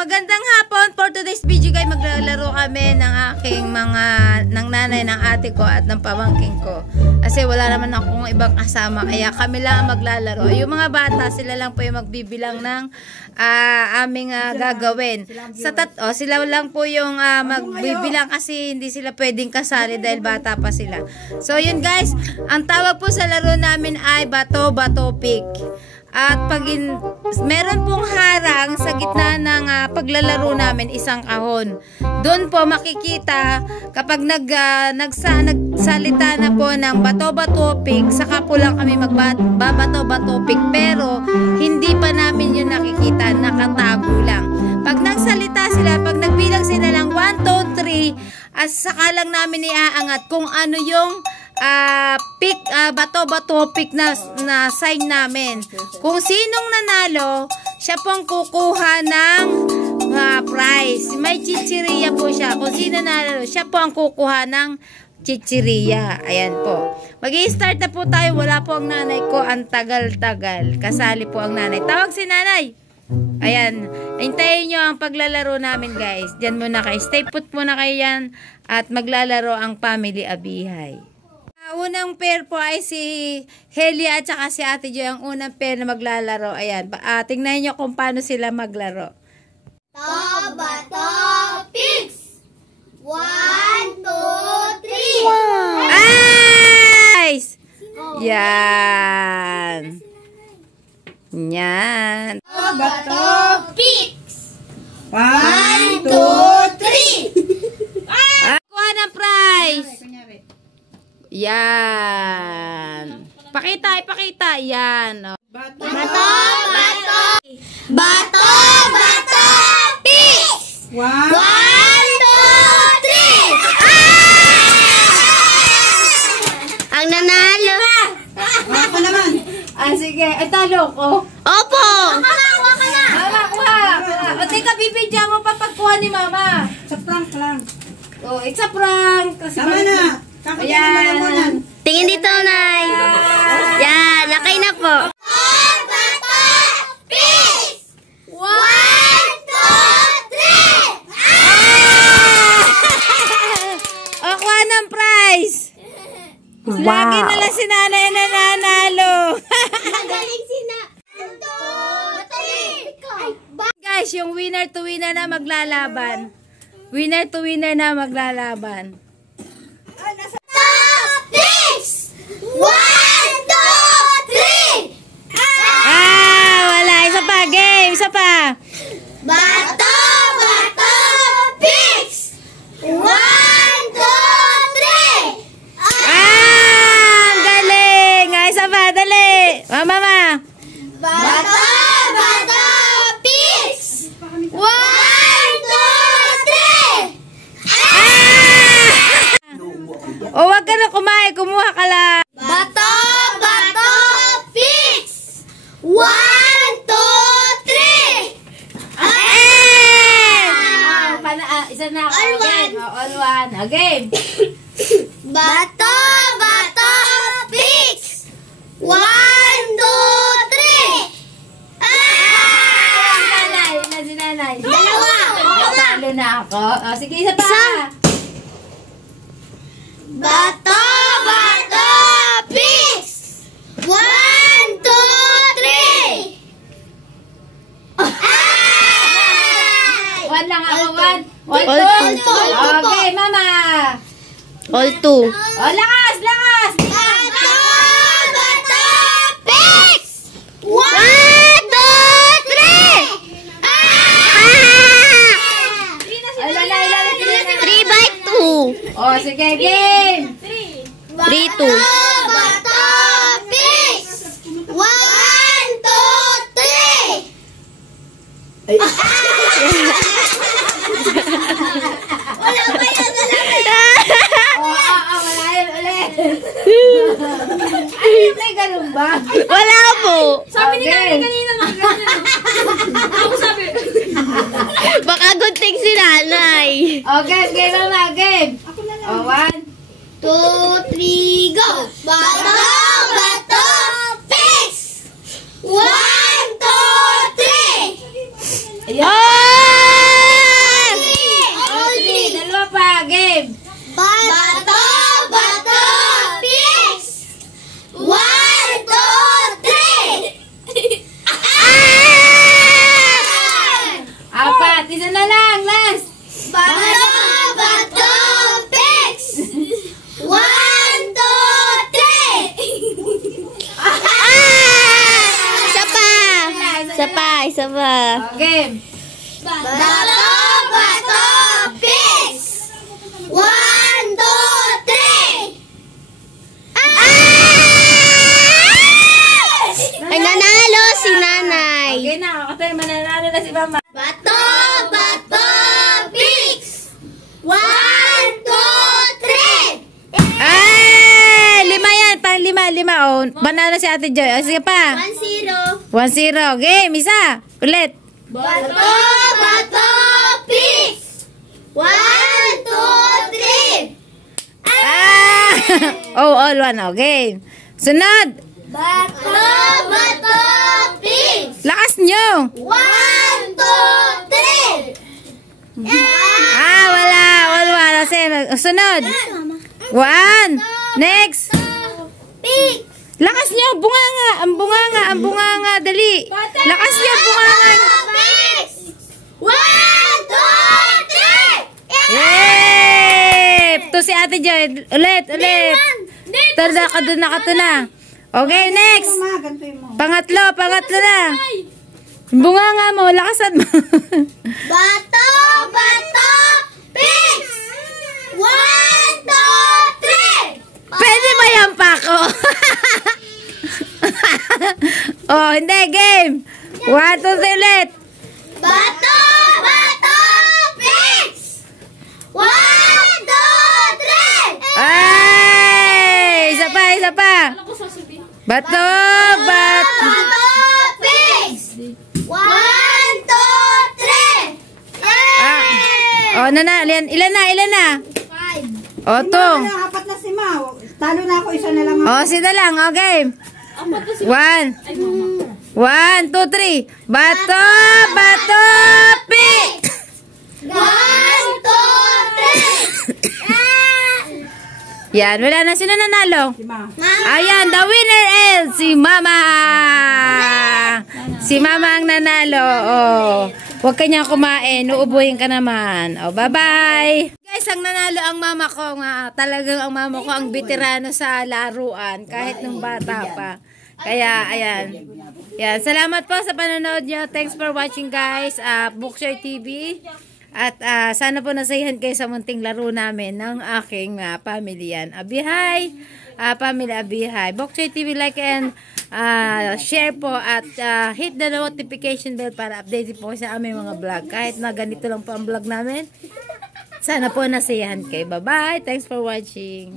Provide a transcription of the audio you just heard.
magandang hapon. For today's video guys, maglalaro kami ng aking ng nanay, ng ate ko at ng pamangking ko. Kasi wala naman akong ibang kasama, kaya kami lang maglalaro. Yung mga bata, sila lang po yung magbibilang ng aming gagawin. Sila lang po yung magbibilang kasi hindi sila pwedeng kasali dahil bata pa sila. So yun guys, ang tawag po sa laro namin ay bato-bato pick. At meron pong harang sa gitna ng paglalaro namin, isang kahon. Doon po makikita kapag nagsalita na po ng bato-bato pick, saka po lang kami magbabato-bato pick. Pero hindi pa namin yun nakikita, nakatago lang. Pag nagsalita sila, pag nagbilang sila ng 1, 2, 3, at saka lang namin iaangat kung ano yung pick, bato-bato pick na sign namin. Kung sinong nanalo, siya pong kukuha ng prize. May chichiriya po siya. Kung sino nanalo, siya po ang kukuha ng chichiriya. Ayan po. Mag-i-start na po tayo. Wala po ang nanay ko. Ang tagal-tagal. Kasali po ang nanay. Tawag si nanay. Ayan. Hintayin nyo ang paglalaro namin guys. Diyan muna kayo. Stay put muna kayo yan. At maglalaro ang family Abihay. Unang pair po ay si Helia at saka si Ate Joy, ang unang pair na maglalaro. Ayan, tingnan nyo kung paano sila maglaro. Bato picks. 1, 2, 3. Nice! Yan. Yan. Bato picks. 1, 2, 3. Kuha ng prize. Yan. Ipakita. Yan. Bato picks. 1, 2, 3. Ang nanalo. Ako naman. Sige. Ay, talo ko. Opo. Mama, kuha. Pati ka bibidya mo pa pagkuha ni mama. Sa prank lang. Oh, it's a prank. Tama na. Ayan. Tingin dito, Nay. Yan, nakay na po. Bato picks. 1, 2, 3. O, kuha ng prize. Lagi na lang si nanay na nanalo. Magaling sina. 1, 2, 3. Guys, yung winner to winner na maglalaban. Winner to winner na maglalaban. Picks. 1, 2, 3. Wala. Isa pa. Game. Isa pa. Bato picks. 1, 2, 3. Ang galing. Isa pa. Dali. Mama. Bato picks. 1, 2, 3. O, wag ka na kumain. Kumuha ka lang. Bato picks. 1, 2, 3. Isa na ako. All Game. All one. Game. Bato picks. 1, 2, 3. Si nanay. Dalawa. Talo na ako. Sige, isa pa. Bato picks. 1, 2, 3. One lang ako. One. All two. Okay, mama. All 2. O, lakas. Bato picks. 1, 2, 3. 3 by 2. O, sige, game. 3, 2. Bato picks. 1, 2, 3. Wala pa yan. Wala yun ulit. Ay, may ganun ba? Wala po. Sabi ni nanay kanina. Ako sabi. Baka gunting si nanay. Okay, game mama, game. O, 1, 2, 3, go! Bato picks. 1, 2, 3. Ayan. Isa pa. Game. Bato, bato, pigs! 1, 2, 3! Ay, nanalo si nanay. Okay na, ako tayo mananalo na si mama. Bato, bato, pigs! 1, 2, 3! Lima yan, pang lima. Oh, banana si Ate Joy. O, sige pa. 1-0. 1-0. Game, isa. Ulit. Bato, bato, pigs! 1, 2, 3! Oh, all one. Oh, game. Sunod. Bato, bato, pigs! Lakas nyo. 1, 2, 3! Wala. Kasi, sunod. 1. Next. Pigs! Lakas nyo. Ang bunganga. Dali. Lakas nyo, bunganga. Pigs! 1, 2, 3! Yay! To si Ate Joy. Ulit. Tada ka doon na. Okay, next. Ganito mo. Pangatlo na. Bunganga mo. Lakasan mo. Bato, bato, pigs! 1, 2, 3! Pwede ba yan, Paco? Oh, hindi. Game. 1, 2, 3 ulit. Bato, bato, pigs! 1, 2, 3! Ay! Isa pa. Bato. Bato, pigs! 1, 2, 3! Oh, ilan na? 5. Oh, to. Apat na si Mau. Talo na ako, isa na lang ako. Oh, sino lang. Okay. 1. 1, 2, 3. Bato, pick. 1, 2, 3! Yan, wala na. Sino nanalo? Si Mau. Ayan, the winner is si Mama. Si Mama ang nanalo. Oh, huwag kanyang kumain. Uubuhin ka naman. Oh, bye-bye. Guys, ang nanalo ang mama ko nga. Talagang ang mama ko ang veterano sa laruan. Kahit nung bata pa. Kaya, ayan. Yan. Salamat po sa panonood nyo. Thanks for watching, guys. Bookshare TV. At sana po nasayahan kayo sa munting laro namin ng aking family yan. Abihay! Family Abihay. Bookshare TV, like and share po at hit the notification bell para update po sa aming mga vlog. Kahit na ganito lang po ang vlog namin. Sana po nasayahan kayo. Bye-bye! Thanks for watching!